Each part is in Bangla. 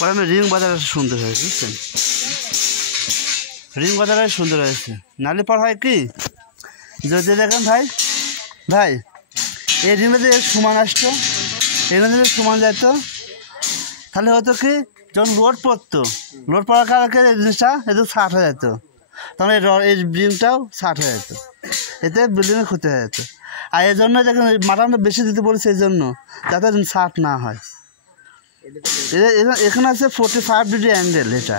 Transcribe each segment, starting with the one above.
পরে আমি রিং বাজার সুন্দর হয়েছে, বুঝছেন? রিং বাজারে সুন্দর হয়েছে। নাহলে পর হয় কি, যদি দেখেন ভাই ভাই এই রিংটা যদি সমান আসতো, এখানে যদি সমান যেত, তাহলে হতো কি, যখন লোড পড়তো, লোড পড়ার কারণে এই জিনিসটা একটু শার্ট হয়ে যেত, তখন এই রিংটাও শার্ট হয়ে যেত, এতে বিল্ডিংয়ের ক্ষতি হয়ে যেত। আর এই জন্য দেখেন মাটানটা বেশি দিতে বলেছে, এই জন্য যাতে শার্ট না হয়। এখানে আছে 45 ডিগ্রি অ্যাঙ্গেল, এটা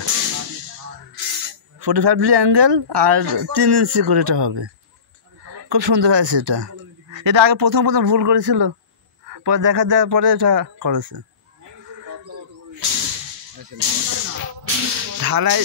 45 ডিগ্রি অ্যাঙ্গেল, আর 3 ইঞ্চি করে এটা হবে। খুব সুন্দর হয়েছে এটা। এটা আগে প্রথম ভুল করেছিল, পরে দেখা দেওয়ার পরে এটা করেছে ঢালাই।